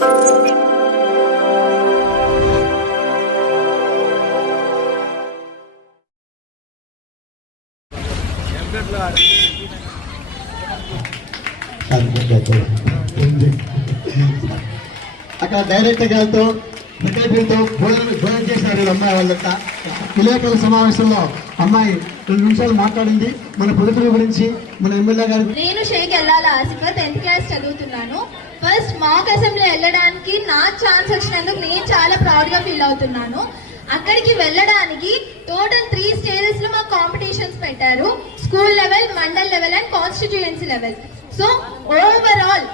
అక్కడ డైరెక్టర్ గారితో సెక్రటరీతో భోజనం చేశారు అమ్మాయి వాళ్ళంతా. విలేకరుల సమావేశంలో అమ్మాయి 2 నిమిషాలు మాట్లాడింది మన పొదుపుల గురించి, మన ఎమ్మెల్యే గారి. నేను షేక్ ఎల్లాల ఆసిఫా 10th క్లాస్ చదువుతున్నాను. ఫస్ట్ మాక్ అసెంబ్లీ వెళ్ళడానికి నాకు ఛాన్స్ వచ్చినందుకు నేను చాలా ప్రౌడ్ గా ఫీల్ అవుతున్నాను. అక్కడికి వెళ్ళడానికి టోటల్ 3 స్టేజెస్ లో మాకు కాంపిటీషన్స్ పెట్టారు. School level, mandal level and constituency level. So overall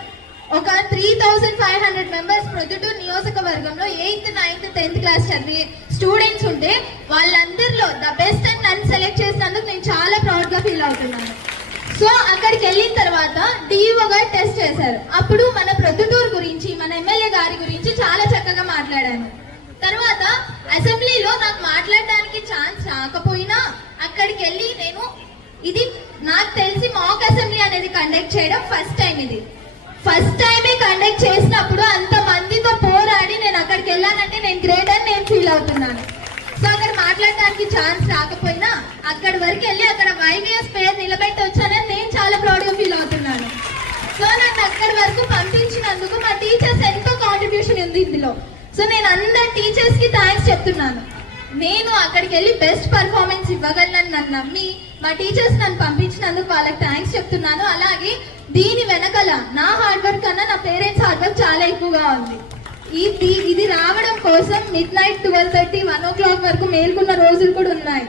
ఒక 3500 మెంబర్స్ ప్రొద్దుటూరు నియోజకవర్గంలో 8th, 9th, 10th క్లాస్ చదివే స్టూడెంట్స్ ఉంటే వాళ్ళందరిలో ద బెస్ట్ అండ్ నన్ను సెలెక్ట్ చేసినందుకు నేను చాలా ప్రౌడ్ గా ఫీల్ అవుతున్నాను. సో అక్కడికి వెళ్ళిన తర్వాత డిఈఓ గారు టెస్ట్ చేశారు. అప్పుడు మన ప్రొద్దుటూరు గురించి, మన ఎమ్మెల్యే గారి గురించి చాలా చక్కగా మాట్లాడాను. తర్వాత అసెంబ్లీలో నాకు మాట్లాడడానికి ఛాన్స్ రాకపోయినా అక్కడికి వెళ్ళి నేను ఇది నాకు తెలిసి మాక్ అసెంబ్లీ అనేది కండక్ట్ చేయడం ఫస్ట్ టైం. ఇది ఫస్ట్ టైమే కండక్ట్ చేసినప్పుడు అంత మందితో పోరాడి నేను అక్కడికి వెళ్ళానంటే నేను గ్రేట్ అని నేను ఫీల్ అవుతున్నాను. సో అక్కడ మాట్లాడడానికి ఛాన్స్ రాకపోయినా అక్కడి వరకు వెళ్ళి అక్కడ వైవిఎస్ పేరు నిలబెట్టి వచ్చానని నేను చాలా ప్రౌడ్ గా ఫీల్ అవుతున్నాను. సో నన్ను అక్కడి వరకు పంపించినందుకు మా టీచర్స్ ఎంతో కాంట్రిబ్యూషన్ ఉంది ఇందులో. సో నేను అందరి టీచర్స్ కి థ్యాంక్స్ చెప్తున్నాను. నేను అక్కడికి వెళ్ళి బెస్ట్ పర్ఫార్మెన్స్ ఇవ్వగలను నన్ను నమ్మి మా టీచర్స్ నన్ను పంపించినందుకు వాళ్ళకి థ్యాంక్స్ చెప్తున్నాను. అలాగే దీని వెనకాల నా హార్డ్ వర్క్ కన్నా నా పేరెంట్స్ హార్డ్ వర్క్ చాలా ఎక్కువగా ఉంది. ఇది రావడం కోసం midnight 12:30, 1 o'clock వరకు మేల్కొన్న రోజులు కూడా ఉన్నాయి.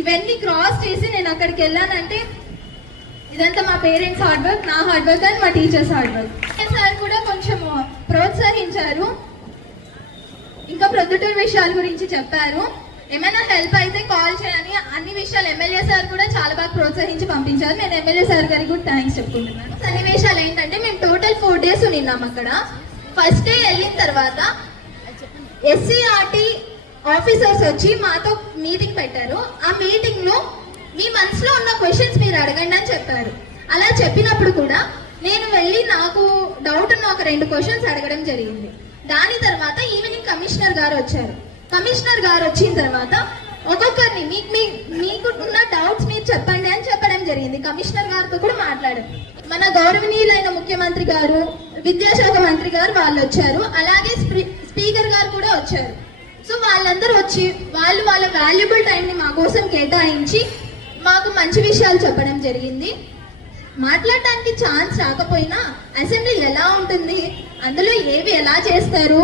ఇవన్నీ క్రాస్ చేసి నేను అక్కడికి వెళ్ళానంటే ఇదంతా మా పేరెంట్స్ హార్డ్ వర్క్, నా హార్డ్ వర్క్ అండ్ మా టీచర్స్ హార్డ్ వర్క్. సార్ కూడా కొంచెం ప్రోత్సహించారు, ఇంకా ప్రొద్దుటూరు విషయాల గురించి చెప్పారు. ఏమైనా హెల్ప్ అయితే కాల్ చేయని అన్ని విషయాలు ఎమ్మెల్యే సార్ కూడా చాలా బాగా ప్రోత్సహించి పంపించారు. నేను ఎమ్మెల్యే సార్ గారికి కూడా థ్యాంక్స్ చెప్పుకుంటున్నాను. సన్నివేశాలు ఏంటంటే మేము టోటల్ 4 days ఉన్నాం అక్కడ. ఫస్ట్ డే వెళ్ళిన తర్వాత SCRT ఆఫీసర్స్ వచ్చి మాతో మీటింగ్ పెట్టారు. ఆ మీటింగ్ లో మీ మనసులో ఉన్న క్వశ్చన్స్ మీరు అడగండి అని చెప్పారు. అలా చెప్పినప్పుడు కూడా నేను వెళ్ళి నాకు డౌట్ ఉన్న ఒక 2 questions అడగడం జరిగింది. దాని తర్వాత ఈవినింగ్ కమిషనర్ గారు వచ్చారు. కమిషనర్ గారు వచ్చిన తర్వాత ఒక్కొక్కరిని మీకు ఉన్న డౌట్స్ మీరు చెప్పండి అని చెప్పడం జరిగింది. కమిషనర్ గారితో కూడా మాట్లాడారు. మన గౌరవనీయులైన ముఖ్యమంత్రి గారు, విద్యాశాఖ మంత్రి గారు వాళ్ళు వచ్చారు. అలాగే స్పీకర్ గారు కూడా వచ్చారు. సో వాళ్ళందరూ వచ్చి వాళ్ళ వాల్యుబుల్ టైంని మా కోసం కేటాయించి మాకు మంచి విషయాలు చెప్పడం జరిగింది. మాట్లాడటానికి ఛాన్స్ రాకపోయినా అసెంబ్లీ ఎలా ఉంటుంది, అందులో ఏవి ఎలా చేస్తారు,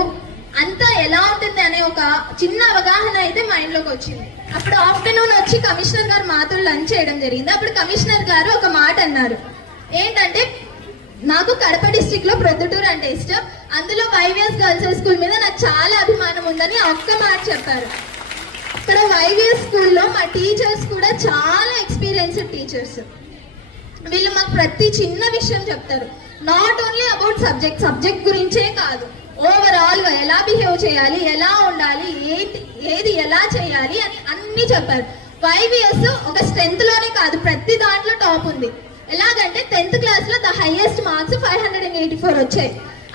అంతా ఎలా ఉంటుంది అనే ఒక చిన్న అవగాహన అయితే మైండ్ లోకి వచ్చింది. అప్పుడు ఆఫ్టర్నూన్ వచ్చి కమిషనర్ గారు మాతో లంచ్ చేయడం జరిగింది. అప్పుడు కమిషనర్ గారు ఒక మాట అన్నారు. ఏంటంటే నాకు కడప డిస్ట్రిక్ట్ లో ప్రొద్దుటూరు అంటే ఇష్టం, అందులో వైవిఎస్ గర్ల్స్ హై స్కూల్ మీద నాకు చాలా అభిమానం ఉందని ఒక్క మాట చెప్పారు. ఇక్కడ వైవిఎస్ స్కూల్లో మా టీచర్స్ కూడా చాలా ఎక్స్పీరియన్స్డ్ టీచర్స్. వీళ్ళు మాకు ప్రతి చిన్న విషయం చెప్తారు. నాట్ ఓన్లీ అబౌట్ సబ్జెక్ట్ గురించే కాదు, ఓవరాల్ గా ఎలా బిహేవ్ చేయాలి, ఎలా ఉండాలి, ఏది ఎలా చేయాలి అని అన్ని చెప్పారు. వైవిఎస్ ఒక స్ట్రెంత్ లోనే కాదు, ప్రతి దాంట్లో టాప్ ఉంది. ఎలాగంటే 10th క్లాస్ లో ద హైయెస్ట్ మార్క్స్ 584 వచ్చాయి.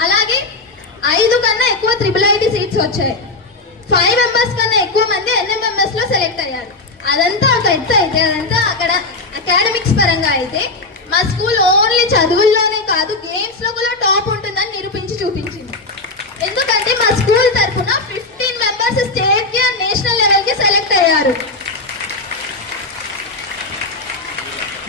అలాగే 5 కన్నా ఎక్కువ IIIT సీట్స్ వచ్చాయి. 5 members కన్నా ఎక్కువ మంది NMMS లో సెలెక్ట్ అయ్యారు. అదంతా ఒక ఎత్తు అయితే, అదంతా అక్కడ అకాడమిక్స్ పరంగా అయితే మా స్కూల్ ఓన్లీ చదువుల్లోనే కాదు గేమ్స్ లో కూడా టాప్ ఉంటుందని నిరూపించి చూపించింది. ఎందుకంటే మా స్కూల్ తరఫున 15 members స్టేట్ కి అండ్ నేషనల్ లెవెల్ కి సెలెక్ట్ అయ్యారు.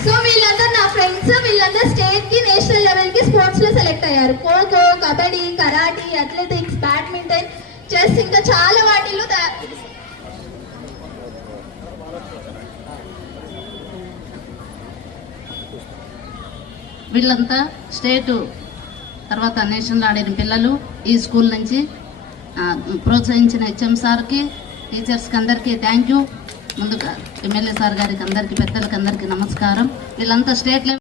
సో వీళ్ళందరూ నా ఫ్రెండ్స్, వీళ్ళందరూ స్టేట్ కి నేషనల్ లెవెల్ కి స్పోర్ట్స్ లో సెలెక్ట్ అయ్యారు. Kho kho, kabaddi, karate, athletics, badminton, chess, ఇంకా చాలా వాటిల్లో వీళ్ళంతా స్టేటు తర్వాత నేషనల్ ఆడిన పిల్లలు. ఈ స్కూల్ నుంచి ప్రోత్సహించిన HM సార్కి, టీచర్స్కి అందరికీ థ్యాంక్ యూ. ముందుగా ఎమ్మెల్యే సార్ గారికి, అందరికీ, పెద్దలకి అందరికీ నమస్కారం. వీళ్ళంతా స్టేట్ లెవెల్